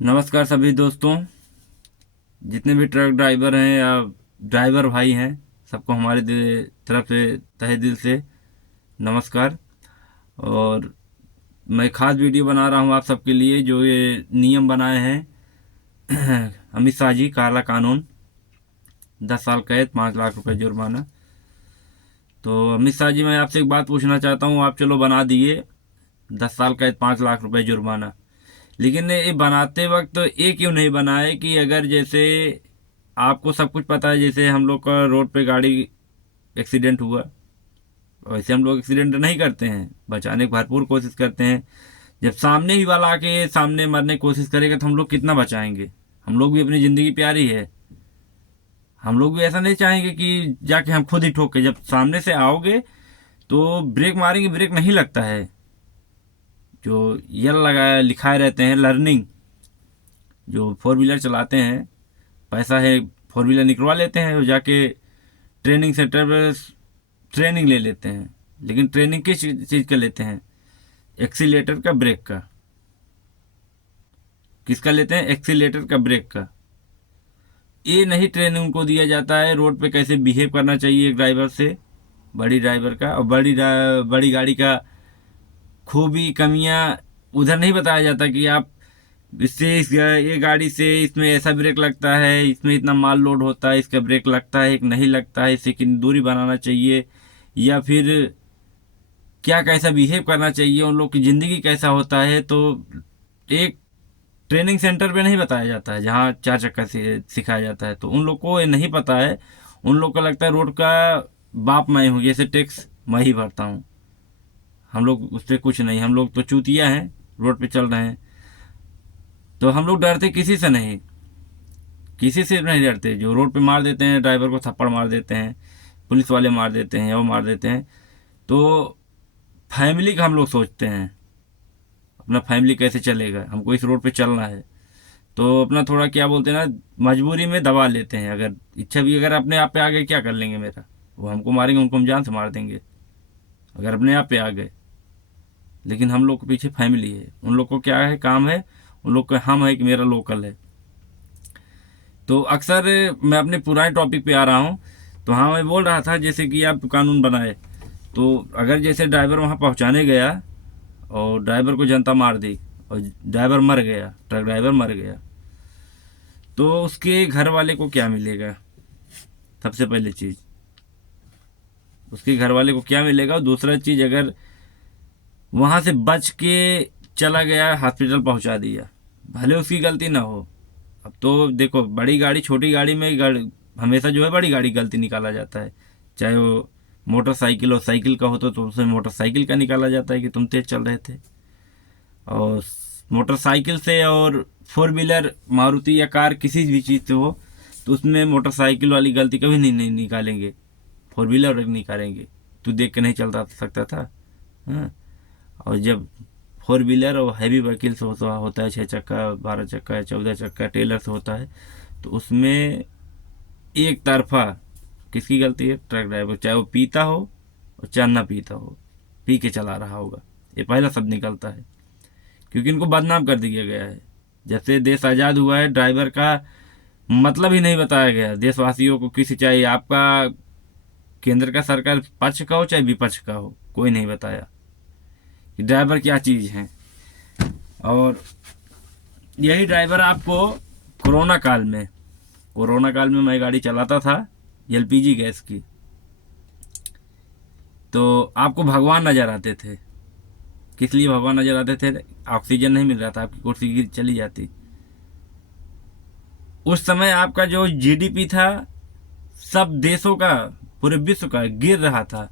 नमस्कार सभी दोस्तों। जितने भी ट्रक ड्राइवर हैं या ड्राइवर भाई हैं, सबको हमारे तरफ से तहे दिल से नमस्कार। और मैं खास वीडियो बना रहा हूँ आप सबके लिए। जो ये नियम बनाए हैं अमित शाह जी, काला कानून, 10 साल कैद, 5 लाख रुपए जुर्माना। तो अमित शाह जी, मैं आपसे एक बात पूछना चाहता हूँ। आप चलो बना दिए 10 साल कैद, 5 लाख रुपए जुर्माना, लेकिन ये बनाते वक्त तो ये क्यों नहीं बनाए कि अगर जैसे आपको सब कुछ पता है, जैसे हम लोग का रोड पे गाड़ी एक्सीडेंट हुआ, वैसे हम लोग एक्सीडेंट नहीं करते हैं, बचाने की भरपूर कोशिश करते हैं। जब सामने ही वाला आके सामने मरने की कोशिश करेगा तो हम लोग कितना बचाएंगे। हम लोग भी, अपनी ज़िंदगी प्यारी है, हम लोग भी ऐसा नहीं चाहेंगे कि जाके हम खुद ही ठोके। जब सामने से आओगे तो ब्रेक मारेंगे, ब्रेक नहीं लगता है। जो ये लगाया लिखाए रहते हैं लर्निंग, जो फोर व्हीलर चलाते हैं, पैसा है, फोर व्हीलर निकलवा लेते हैं और जाके ट्रेनिंग सेंटर पर ट्रेनिंग ले लेते हैं। लेकिन ट्रेनिंग किस चीज़ का लेते हैं? एक्सीलेटर का, ब्रेक का। किसका लेते हैं? एक्सीलेटर का, ब्रेक का। ये नहीं ट्रेनिंग उनको दिया जाता है रोड पे कैसे बिहेव करना चाहिए एक ड्राइवर से, बड़ी ड्राइवर का। और बड़ी गाड़ी का खूबी कमियां उधर नहीं बताया जाता कि आप ये गाड़ी से इसमें ऐसा ब्रेक लगता है, इसमें इतना माल लोड होता है, इसका ब्रेक लगता है, एक नहीं लगता है, इससे कितनी दूरी बनाना चाहिए, या फिर क्या कैसा बिहेव करना चाहिए, उन लोग की ज़िंदगी कैसा होता है। तो एक ट्रेनिंग सेंटर पे नहीं बताया जाता है जहाँ 4 चक्का से सिखाया जाता है। तो उन लोग को ये नहीं पता है। उन लोग को लगता है रोड का बाप मैं हूँ, जैसे टैक्स मैं ही भरता हूँ, हम लोग उस पर कुछ नहीं, हम लोग तो चूतिया हैं, रोड पे चल रहे हैं। तो हम लोग डरते किसी से नहीं, किसी से नहीं डरते। जो रोड पे मार देते हैं, ड्राइवर को थप्पड़ मार देते हैं, पुलिस वाले मार देते हैं या वो मार देते हैं। तो फैमिली का हम लोग सोचते हैं, अपना फैमिली कैसे चलेगा, हमको इस रोड पे चलना है। तो अपना थोड़ा क्या बोलते हैं ना, मजबूरी में दबा लेते हैं। अगर इच्छा भी अगर अपने आप पे आ गए, क्या कर लेंगे मेरा, वो हमको मारेंगे, उनको हम जान से मार देंगे अगर अपने आप पे आ गए। लेकिन हम लोग के पीछे फैमिली है, उन लोग को क्या है, काम है, उन लोग का हम है कि मेरा लोकल है। तो अक्सर मैं अपने पुराने टॉपिक पे आ रहा हूँ। तो हाँ, मैं बोल रहा था जैसे कि आप कानून बनाए, तो अगर जैसे ड्राइवर वहाँ पहुँचाने गया और ड्राइवर को जनता मार दी और ड्राइवर मर गया, ट्रक ड्राइवर मर गया, तो उसके घर वाले को क्या मिलेगा? सबसे पहली चीज़, उसके घर वाले को क्या मिलेगा। और दूसरा चीज़, अगर वहाँ से बच के चला गया, हॉस्पिटल पहुँचा दिया, भले उसकी गलती ना हो। अब तो देखो, बड़ी गाड़ी छोटी गाड़ी में हमेशा जो है बड़ी गाड़ी गलती निकाला जाता है। चाहे वो मोटरसाइकिल हो, साइकिल का हो तो उसमें मोटरसाइकिल का निकाला जाता है कि तुम तेज चल रहे थे। और मोटरसाइकिल से और फोर व्हीलर मारुति या कार किसी भी चीज़ से हो तो उसमें मोटरसाइकिल वाली गलती कभी नहीं निकालेंगे, फोर व्हीलर निकालेंगे। तू देख के नहीं चलता सकता था? हाँ। और जब फोर व्हीलर और हैवी व्हीकल से होता है, 6 चक्का, 12 चक्का या 14 चक्का टेलर से होता है, तो उसमें एक तरफा किसकी गलती है? ट्रक ड्राइवर, चाहे वो पीता हो और चाहे ना पीता हो, पी के चला रहा होगा, ये पहला शब्द निकलता है। क्योंकि इनको बदनाम कर दिया गया है। जब से देश आज़ाद हुआ है, ड्राइवर का मतलब ही नहीं बताया गया देशवासियों को। किसी, चाहे आपका केंद्र का सरकार पक्ष का हो चाहे विपक्ष का हो, कोई नहीं बताया कि ड्राइवर क्या चीज़ है। और यही ड्राइवर आपको कोरोना काल में मैं गाड़ी चलाता था एलपीजी गैस की, तो आपको भगवान नज़र आते थे। किस लिए भगवान नज़र आते थे? ऑक्सीजन नहीं मिल रहा था, आपकी कुर्सी गिर चली जाती। उस समय आपका जो जीडीपी था सब देशों का, पूरे विश्व का गिर रहा था,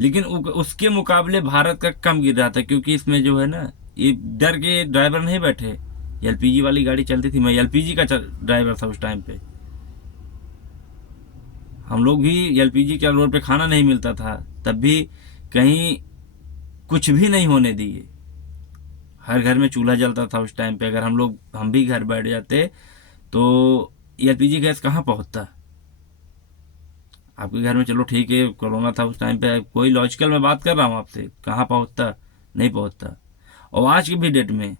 लेकिन उसके मुकाबले भारत का कम गिर रहा था। क्योंकि इसमें जो है ना, ये डर के ड्राइवर नहीं बैठे। एलपीजी वाली गाड़ी चलती थी, मैं एलपीजी का ड्राइवर था उस टाइम पे। हम लोग भी एलपीजी के रोड पे खाना नहीं मिलता था, तब भी कहीं कुछ भी नहीं होने दिए। हर घर में चूल्हा जलता था उस टाइम पे। अगर हम भी घर बैठ जाते तो एलपीजी गैस कहाँ पहुँचता आपके घर में? चलो ठीक है, कोरोना था उस टाइम पे, कोई लॉजिकल मैं बात कर रहा हूँ आपसे, कहाँ पहुँचता? नहीं पहुँचता। और आज की भी डेट में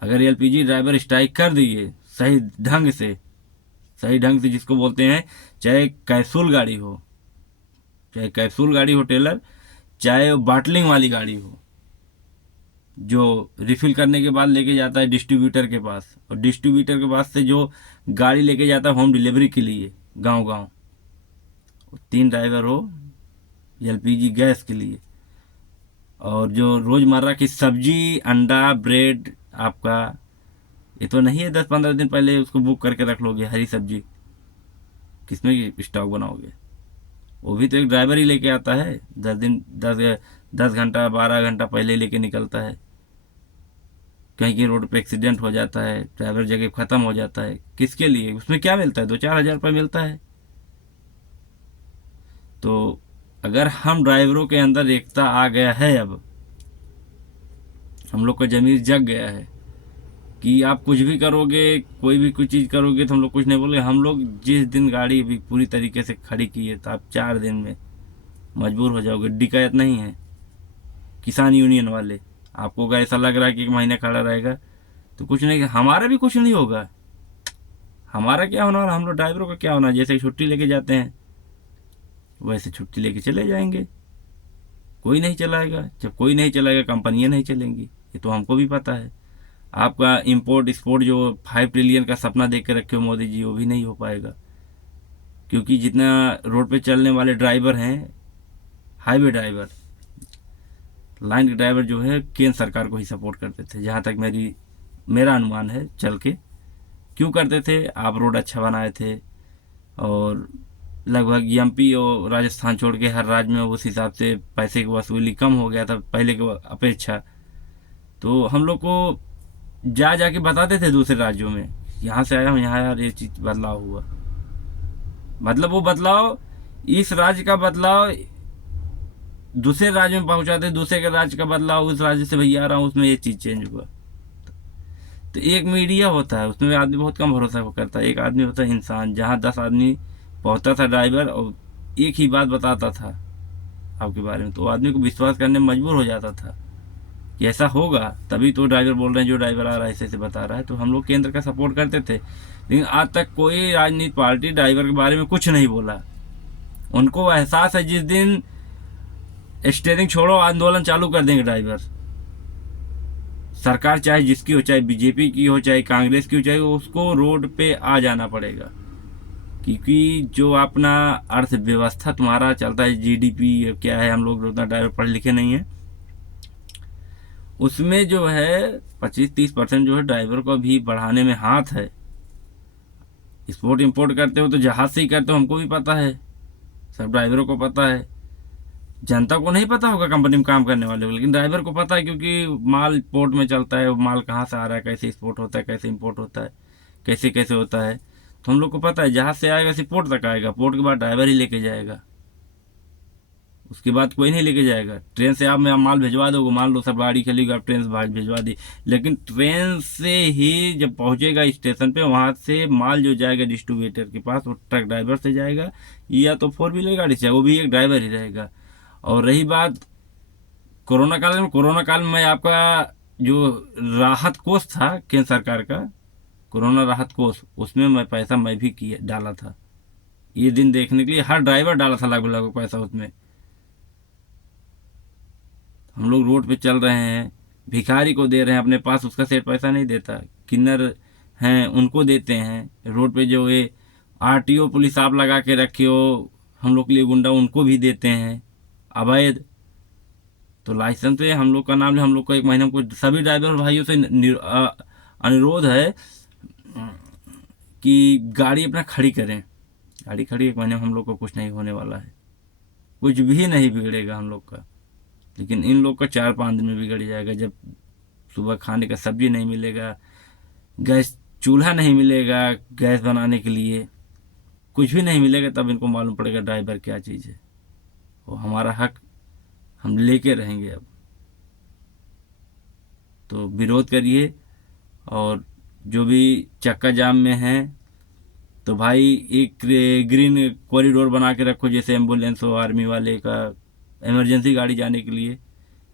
अगर एलपीजी ड्राइवर स्ट्राइक कर दिए सही ढंग से जिसको बोलते हैं, चाहे कैप्सूल गाड़ी हो टेलर, चाहे बाटलिंग वाली गाड़ी हो, जो रिफिल करने के बाद लेके जाता है डिस्ट्रीब्यूटर के पास, और डिस्ट्रीब्यूटर के पास से जो गाड़ी लेके जाता है होम डिलीवरी के लिए गांव गांव, 3 ड्राइवर हो एलपीजी गैस के लिए। और जो रोज़मर्रा की सब्जी, अंडा, ब्रेड आपका, ये तो नहीं है 10-15 दिन पहले उसको बुक करके रख लोगे। हरी सब्जी किसमें स्टॉक बनाओगे? वो भी तो एक ड्राइवर ही लेके आता है। 10 घंटा 12 घंटा पहले लेके निकलता है। कहीं की रोड पे एक्सीडेंट हो जाता है, ड्राइवर जगह ख़त्म हो जाता है, किसके लिए? उसमें क्या मिलता है? 2-4 हज़ार रुपये मिलता है। तो अगर हम ड्राइवरों के अंदर एकता आ गया है, अब हम लोग का ज़मीर जग गया है कि आप कुछ भी करोगे, कोई भी कुछ चीज़ करोगे तो हम लोग कुछ नहीं बोलेंगे। हम लोग जिस दिन गाड़ी भी पूरी तरीके से खड़ी की है तो आप 4 दिन में मजबूर हो जाओगे। डिकायत नहीं है किसान यूनियन वाले, आपको अगर ऐसा लग रहा है कि 1 महीना खड़ा रहेगा तो कुछ नहीं, हमारा भी कुछ नहीं होगा। हमारा क्या होना और हम लोग ड्राइवरों का क्या होना? जैसे छुट्टी लेके जाते हैं वैसे छुट्टी लेके चले जाएंगे। कोई नहीं चलाएगा। जब कोई नहीं चलाएगा कंपनियां नहीं चलेंगी, ये तो हमको भी पता है। आपका इंपोर्ट एक्सपोर्ट जो 5 ट्रिलियन का सपना देख के रखे हो मोदी जी, वो भी नहीं हो पाएगा। क्योंकि जितना रोड पे चलने वाले ड्राइवर हैं, हाईवे ड्राइवर, लाइन के ड्राइवर जो है केंद्र सरकार को ही सपोर्ट करते थे, जहाँ तक मेरा अनुमान है चल के। क्यों करते थे? आप रोड अच्छा बनाए थे, और लगभग एमपी और राजस्थान छोड़ के हर राज्य में उस हिसाब से पैसे की वसूली कम हो गया था पहले की अपेक्षा। तो हम लोग को जाके बताते थे दूसरे राज्यों में, यहाँ से आया हूँ, यहाँ यार ये चीज़ बदलाव हुआ। मतलब वो बदलाव, इस राज्य का बदलाव दूसरे राज्य में पहुँचाते, दूसरे के राज्य का बदलाव उस राज्य से भैया आ रहा हूँ, उसमें ये चीज़ चेंज हुआ। तो एक मीडिया होता है, उसमें आदमी बहुत कम भरोसा करता है। एक आदमी होता है इंसान, जहाँ 10 आदमी पहुँचता था ड्राइवर और एक ही बात बताता था आपके बारे में, तो आदमी को विश्वास करने में मजबूर हो जाता था कि ऐसा होगा, तभी तो ड्राइवर बोल रहे हैं, जो ड्राइवर आ रहा है ऐसे बता रहा है। तो हम लोग केंद्र का सपोर्ट करते थे, लेकिन आज तक कोई राजनीतिक पार्टी ड्राइवर के बारे में कुछ नहीं बोला। उनको एहसास है जिस दिन स्टीयरिंग छोड़ो आंदोलन चालू कर देंगे ड्राइवर, सरकार चाहे जिसकी हो, चाहे बीजेपी की हो, चाहे कांग्रेस की हो, चाहे उसको रोड पे आ जाना पड़ेगा। क्योंकि जो अपना अर्थव्यवस्था तुम्हारा चलता है, जीडीपी क्या है, हम लोग उतना ड्राइवर पढ़े लिखे नहीं है, उसमें जो है 25-30% जो है ड्राइवर को भी बढ़ाने में हाथ है। एक्सपोर्ट इंपोर्ट करते हो तो जहाज से ही करते हो, हमको भी पता है, सब ड्राइवरों को पता है। जनता को नहीं पता होगा, कंपनी में काम करने वाले को, लेकिन ड्राइवर को पता है, क्योंकि माल पोर्ट में चलता है, माल कहाँ से आ रहा है, कैसे एक्सपोर्ट होता है, कैसे इंपोर्ट होता है, कैसे कैसे होता है, तो हम लोग को पता है। जहाज से आएगा सिर्फ पोर्ट तक आएगा, पोर्ट के बाद ड्राइवर ही लेके जाएगा, उसके बाद कोई नहीं लेके जाएगा। ट्रेन से आप माल भिजवा दोगे, मान लो सब गाड़ी चलेगी, आप ट्रेन से भिजवा दी, लेकिन ट्रेन से ही जब पहुंचेगा स्टेशन पे, वहां से माल जो जाएगा डिस्ट्रीब्यूटर के पास, वो ट्रक ड्राइवर से जाएगा या तो 4 व्हीलर गाड़ी से, वो भी एक ड्राइवर ही रहेगा। और रही बात कोरोना काल में आपका जो राहत कोष था केंद्र सरकार का, कोरोना राहत कोष, उसमें मैं भी किया डाला था। ये दिन देखने के लिए हर ड्राइवर डाला था लगभग पैसा उसमें। हम लोग रोड पे चल रहे हैं, भिखारी को दे रहे हैं, अपने पास उसका सेठ पैसा नहीं देता, किन्नर हैं उनको देते हैं। रोड पे जो ये आरटीओ पुलिस आप लगा के रखे हो हम लोग के लिए गुंडा, उनको भी देते हैं अवैध। तो लाइसेंस पे हम लोग का नाम ले, हम लोग को 1 महीने को सभी ड्राइवर भाइयों से अनुरोध है कि गाड़ी अपना खड़ी करें। गाड़ी खड़ी 1 महीने में हम लोग को कुछ नहीं होने वाला है, कुछ भी नहीं बिगड़ेगा हम लोग का। लेकिन इन लोग का 4-5 दिन में बिगड़ जाएगा, जब सुबह खाने का सब्जी नहीं मिलेगा, गैस चूल्हा नहीं मिलेगा गैस बनाने के लिए, कुछ भी नहीं मिलेगा, तब इनको मालूम पड़ेगा ड्राइवर क्या चीज़ है। वो हमारा हक हम लेके रहेंगे अब। तो विरोध करिए, और जो भी चक्का जाम में हैं तो भाई एक ग्रीन कॉरिडोर बना के रखो, जैसे एम्बुलेंस हो, आर्मी वाले का इमरजेंसी गाड़ी जाने के लिए,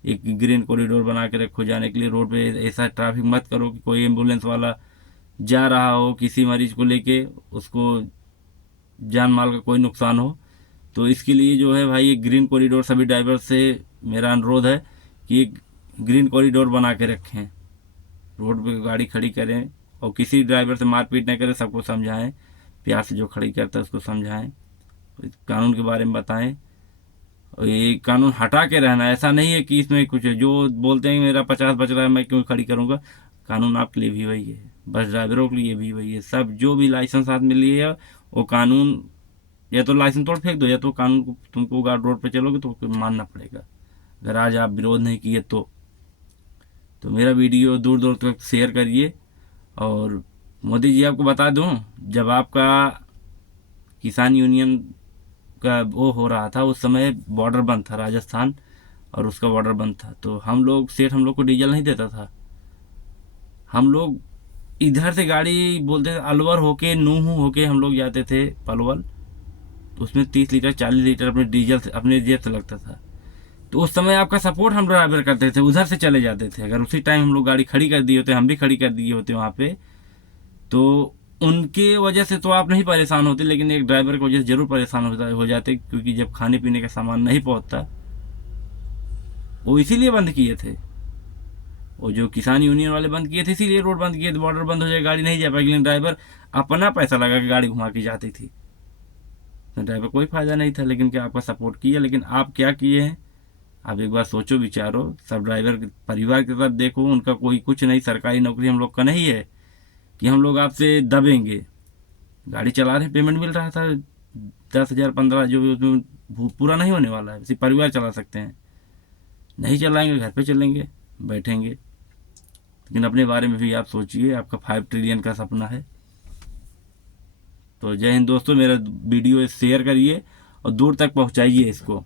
एक ग्रीन कॉरिडोर बना के रखो जाने के लिए। रोड पे ऐसा ट्रैफिक मत करो कि कोई एम्बुलेंस वाला जा रहा हो किसी मरीज को लेके, उसको जान माल का कोई नुकसान हो। तो इसके लिए जो है भाई एक ग्रीन कॉरिडोर सभी ड्राइवर से मेरा अनुरोध है कि एक ग्रीन कॉरिडोर बना के रखें, रोड पे गाड़ी खड़ी करें और किसी ड्राइवर से मारपीट न करें, सबको समझाएं, प्यार से जो खड़ी करता है उसको समझाएं, कानून के बारे में बताएं। और ये कानून हटा के रहना, ऐसा नहीं है कि इसमें कुछ है जो बोलते हैं मेरा 50 बच रहा है मैं क्यों खड़ी करूँगा। कानून आपके लिए भी वही है, बस ड्राइवरों के लिए भी वही है। सब जो भी लाइसेंस हाथ में लिए है वो कानून, या तो लाइसेंस तोड़ फेंक दो या तो कानून को तुमको रोड पे चलोगे तो मानना पड़ेगा, अगर आज आप विरोध नहीं किए तो मेरा वीडियो दूर दूर तक शेयर करिए। और मोदी जी आपको बता दूं, जब आपका किसान यूनियन का वो हो रहा था उस समय बॉर्डर बंद था, राजस्थान और उसका बॉर्डर बंद था, तो हम लोग सेठ हम लोग को डीजल नहीं देता था। हम लोग इधर से गाड़ी बोलते थे अलवर होके नूहू होके हम लोग जाते थे पलवल, तो उसमें 30 लीटर 40 लीटर अपने डीजल से अपने जेब से लगता था। तो उस समय आपका सपोर्ट हम ड्राइवर करते थे, उधर से चले जाते थे। अगर उसी टाइम हम लोग गाड़ी खड़ी कर दिए होते, हम भी खड़ी कर दिए होते वहाँ पे, तो उनके वजह से तो आप नहीं परेशान होते, लेकिन एक ड्राइवर की वजह से जरूर परेशान हो जाते, क्योंकि जब खाने पीने का सामान नहीं पहुँचता, वो इसीलिए बंद किए थे। वो जो किसान यूनियन वाले बंद किए थे इसीलिए रोड बंद किए थे, बॉर्डर बंद हो जाए गाड़ी नहीं जा पाएगी, लेकिन ड्राइवर अपना पैसा लगा के गाड़ी घुमा के जाती थी, तो ड्राइवर कोई फायदा नहीं था। लेकिन क्या आपका सपोर्ट किया, लेकिन आप क्या किए हैं आप एक बार सोचो विचारो। सब ड्राइवर परिवार की तरफ देखो, उनका कोई कुछ नहीं, सरकारी नौकरी हम लोग का नहीं है कि हम लोग आपसे दबेंगे। गाड़ी चला रहे पेमेंट मिल रहा था 10,000 15 जो भी, उसमें पूरा नहीं होने वाला है, सिर्फ परिवार चला सकते हैं। नहीं चलाएंगे घर पे चलेंगे बैठेंगे। लेकिन अपने बारे में भी आप सोचिए, आपका 5 ट्रिलियन का सपना है। तो जय हिंद दोस्तों, मेरा वीडियो शेयर करिए और दूर तक पहुंचाइए इसको।